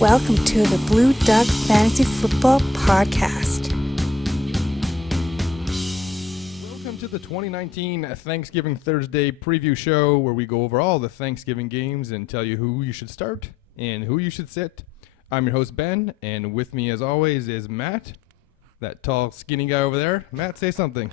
Welcome to the Blue Duck Fantasy Football Podcast. Welcome to the 2019 Thanksgiving Thursday preview show where we go over all the Thanksgiving games and tell you who you should start and who you should sit. I'm your host, Ben, and with me as always is Matt, that tall, skinny guy over there. Matt, say something.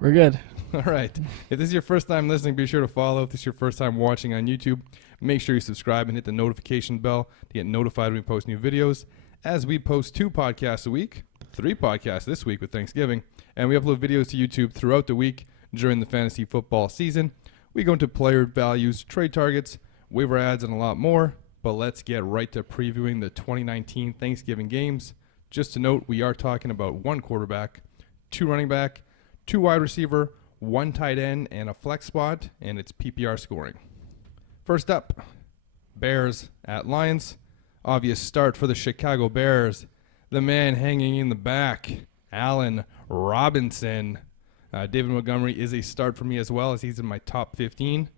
We're good. All right. If this is your first time listening, be sure to follow. If this is your first time watching on YouTube, make sure you subscribe and hit the notification bell to get notified when we post new videos. As we post 2 podcasts a week, 3 podcasts this week with Thanksgiving, and we upload videos to YouTube throughout the week during the fantasy football season. We go into player values, trade targets, waiver ads, and a lot more. But let's get right to previewing the 2019 Thanksgiving games. Just to note, we are talking about 1 quarterback, 2 running back, 2 wide receiver, 1 tight end, and a flex spot, and it's PPR scoring. First up, Bears at Lions. Obvious start for the Chicago Bears. The man hanging in the back, Allen Robinson. David Montgomery is a start for me as well, as he's in my top 15.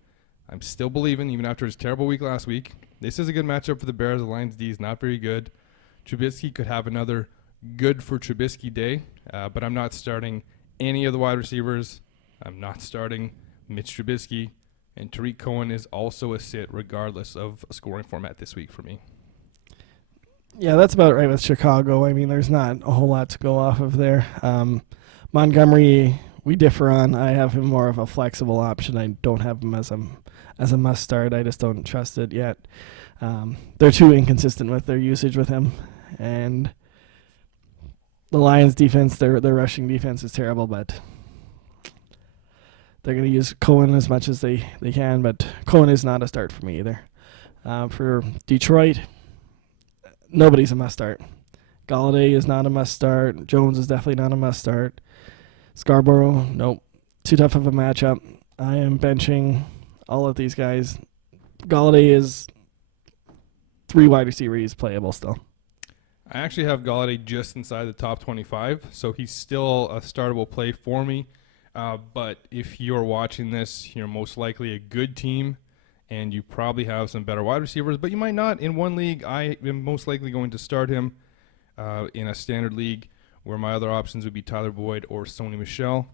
I'm still believing, even after his terrible week last week. This is a good matchup for the Bears. The Lions D is not very good. Trubisky could have another good for Trubisky day, but I'm not starting any of the wide receivers. I'm not starting Mitch Trubisky, and Tariq Cohen is also a sit regardless of scoring format this week for me. Yeah, that's about right with Chicago. I mean, there's not a whole lot to go off of there. Montgomery, we differ on. I have him more of a flexible option. I don't have him as a must start. I just don't trust it yet. They're too inconsistent with their usage with him, and the Lions defense, their rushing defense is terrible, but they're going to use Cohen as much as they can, but Cohen is not a start for me either. For Detroit, nobody's a must start. Galladay is not a must start. Jones is definitely not a must start. Scarborough, nope. Too tough of a matchup. I am benching all of these guys. Galladay is 3 wide receiver. He's playable still. I actually have Galladay just inside the top 25, so he's still a startable play for me. But if you're watching this, you're most likely a good team, and you probably have some better wide receivers, but you might not. In one league, I am most likely going to start him in a standard league, where my other options would be Tyler Boyd or Sony Michel.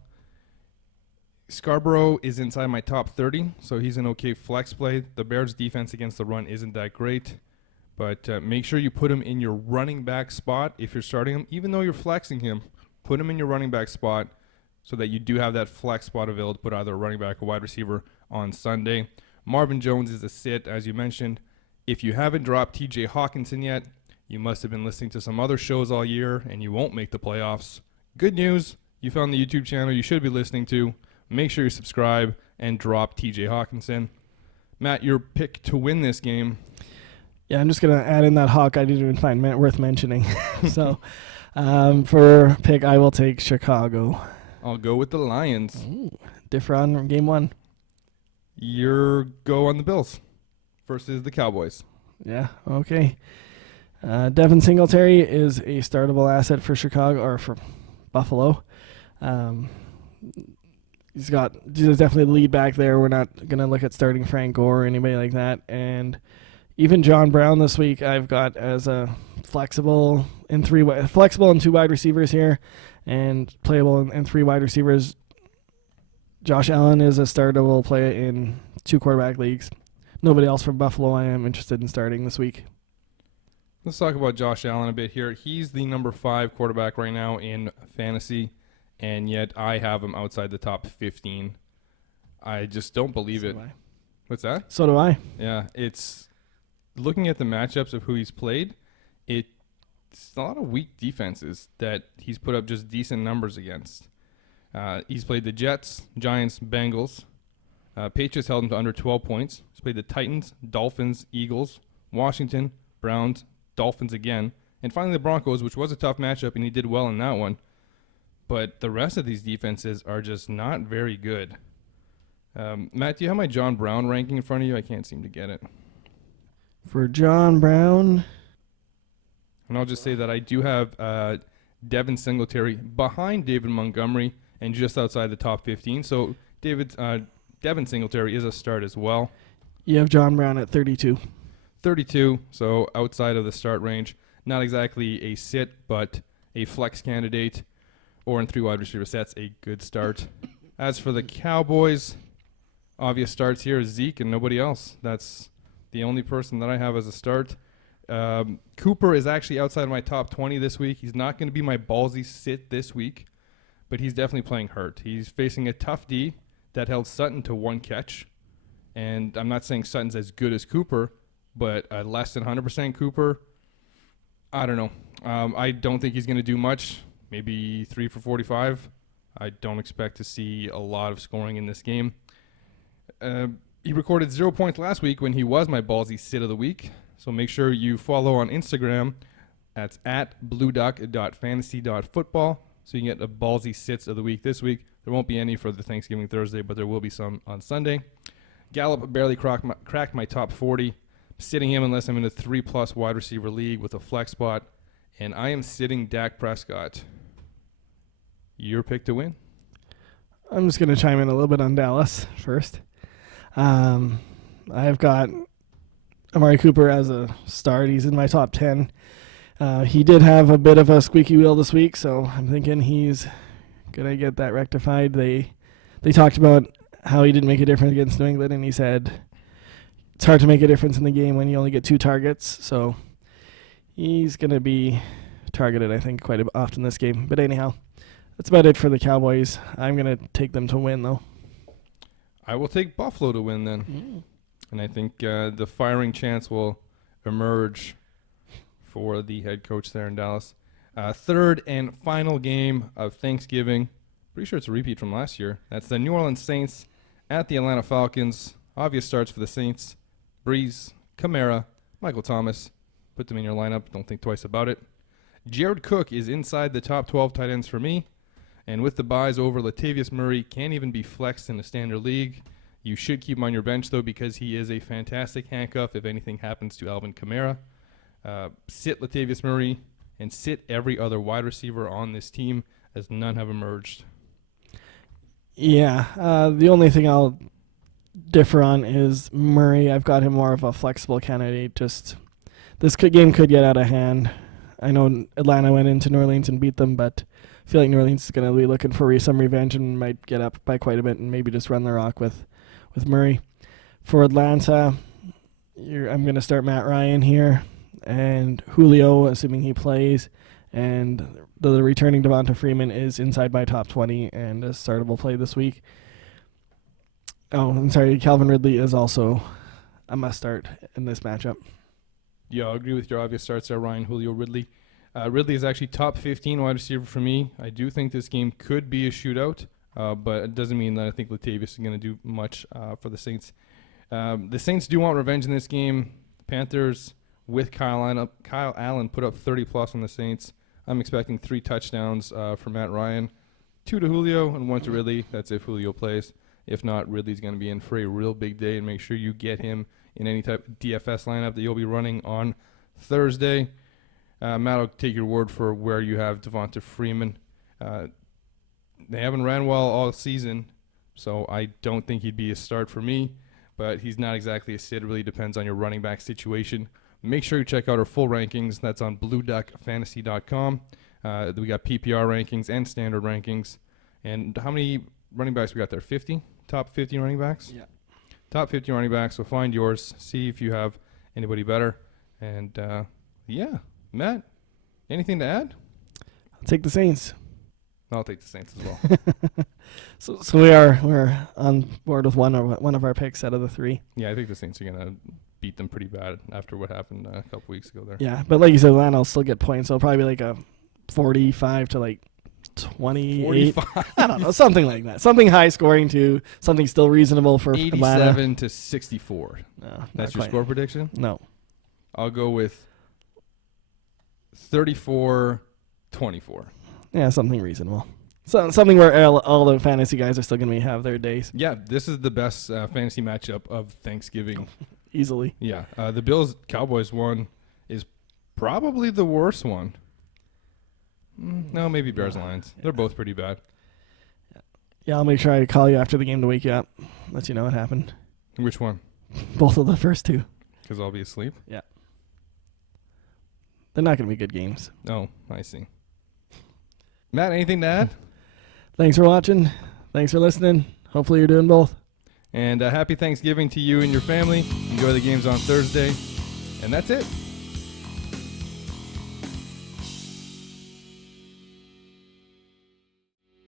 Scarborough is inside my top 30, so he's an okay flex play. The Bears' defense against the run isn't that great, but make sure you put him in your running back spot if you're starting him. Even though you're flexing him, put him in your running back spot so that you do have that flex spot available to put either a running back or wide receiver on Sunday. Marvin Jones is a sit, as you mentioned. If you haven't dropped TJ Hawkinson yet, you must have been listening to some other shows all year, and you won't make the playoffs. Good news, you found the YouTube channel you should be listening to. Make sure you subscribe and drop TJ Hawkinson. Matt, your pick to win this game. Yeah, I'm just going to add in that Hawk I didn't even find worth mentioning. So for pick, I will take Chicago. I'll go with the Lions. Ooh, differ on game 1. Your go on the Bills versus the Cowboys. Yeah, okay. Devin Singletary is a startable asset for Chicago or for Buffalo. He's definitely the lead back there. We're not going to look at starting Frank Gore or anybody like that. And even John Brown this week I've got as a flexible in 2 wide receivers here and playable in 3 wide receivers. Josh Allen is a startable play in 2 quarterback leagues. Nobody else from Buffalo I am interested in starting this week. Let's talk about Josh Allen a bit here. He's the number 5 quarterback right now in fantasy, and yet I have him outside the top 15. I just don't believe it. What's that? So do I. Yeah, it's looking at the matchups of who he's played, it's a lot of weak defenses that he's put up just decent numbers against. He's played the Jets, Giants, Bengals. Patriots held him to under 12 points. He's played the Titans, Dolphins, Eagles, Washington, Browns, Dolphins again, and finally the Broncos, which was a tough matchup, and he did well in that one. But the rest of these defenses are just not very good. Matt, do you have my John Brown ranking in front of you? I can't seem to get it. For John Brown, and I'll just say that I do have Devin Singletary behind David Montgomery and just outside the top 15. So Devin Singletary is a start as well. You have John Brown at 32. 32, so outside of the start range. Not exactly a sit, but a flex candidate, or in 3 wide receiver sets, a good start. As for the Cowboys, obvious starts here is Zeke and nobody else. That's the only person that I have as a start. Cooper is actually outside of my top 20 this week. He's not going to be my ballsy sit this week, but he's definitely playing hurt. He's facing a tough D that held Sutton to 1 catch. And I'm not saying Sutton's as good as Cooper, but less than 100% Cooper, I don't know. I don't think he's going to do much, maybe 3 for 45. I don't expect to see a lot of scoring in this game. He recorded 0 points last week when he was my ballsy sit of the week. So make sure you follow on Instagram. That's at blueduck.fantasy.football. So you can get a ballsy sits of the week this week. There won't be any for the Thanksgiving Thursday, but there will be some on Sunday. Gallup barely cracked my top 40. Sitting him unless I'm in a 3+ wide receiver league with a flex spot. And I am sitting Dak Prescott. Your pick to win? I'm just going to chime in a little bit on Dallas first. I've got Amari Cooper as a start. He's in my top 10. He did have a bit of a squeaky wheel this week, so I'm thinking he's going to get that rectified. They talked about how he didn't make a difference against New England, and he said it's hard to make a difference in the game when you only get 2 targets. So he's going to be targeted, I think, quite often this game. But anyhow, that's about it for the Cowboys. I'm going to take them to win, though. I will take Buffalo to win then. And I think the firing chance will emerge for the head coach there in Dallas. Third and final game of Thanksgiving. Pretty sure it's a repeat from last year. That's the New Orleans Saints at the Atlanta Falcons. Obvious starts for the Saints. Breeze, Kamara, Michael Thomas. Put them in your lineup. Don't think twice about it. Jared Cook is inside the top 12 tight ends for me. And with the buys over, Latavius Murray can't even be flexed in a standard league. You should keep him on your bench, though, because he is a fantastic handcuff if anything happens to Alvin Kamara. Sit Latavius Murray and sit every other wide receiver on this team, as none have emerged. Yeah, the only thing I'll differ on is Murray. I've got him more of a flexible candidate. Just this game could get out of hand. I know Atlanta went into New Orleans and beat them, but I feel like New Orleans is going to be looking for some revenge and might get up by quite a bit and maybe just run the rock with Murray. For Atlanta, I'm going to start Matt Ryan here and Julio, assuming he plays, and the returning Devonta Freeman is inside my top 20 and a startable play this week. Oh, I'm sorry, Calvin Ridley is also a must start in this matchup. Yeah, I agree with your obvious starts there, Ryan, Julio, Ridley. Ridley is actually top 15 wide receiver for me. I do think this game could be a shootout, but it doesn't mean that I think Latavius is going to do much for the Saints. The Saints do want revenge in this game. Panthers with Kyle Allen put up 30+ on the Saints. I'm expecting 3 touchdowns for Matt Ryan, 2 to Julio and 1 to Ridley. That's if Julio plays. If not, Ridley's going to be in for a real big day, and make sure you get him in any type of DFS lineup that you'll be running on Thursday. Matt, I'll take your word for where you have Devonta Freeman. They haven't ran well all season, so I don't think he'd be a start for me, but he's not exactly a sit. It really depends on your running back situation. Make sure you check out our full rankings. That's on blueduckfantasy.com. We got PPR rankings and standard rankings. And how many running backs we got there? 50? Top 50 running backs? Yeah. Top 50 running backs. So find yours. See if you have anybody better. And, yeah. Matt, anything to add? I'll take the Saints. I'll take the Saints as well. So we're on board with one of our picks out of the 3. Yeah, I think the Saints are going to beat them pretty bad after what happened a couple weeks ago there. Yeah, but like you said, Atlanta will still get points. So it'll probably be like a 45 to like 28. 45. I don't know, something like that. Something high scoring to something still reasonable for 87 Atlanta. to 64. No, That's your score prediction? No. I'll go with 34-24. Yeah, something reasonable. So something where all the fantasy guys are still going to have their days. Yeah, this is the best fantasy matchup of Thanksgiving. Easily. Yeah, the Bills-Cowboys one is probably the worst one. No, maybe Bears-Lions. They're both pretty bad. Yeah, I'll make sure I call you after the game to wake you up. Let you know what happened. Which one? Both of the first 2. Because I'll be asleep? Yeah. They're not going to be good games. Oh, I see. Matt, anything to add? Thanks for watching. Thanks for listening. Hopefully you're doing both. And happy Thanksgiving to you and your family. Enjoy the games on Thursday. And that's it.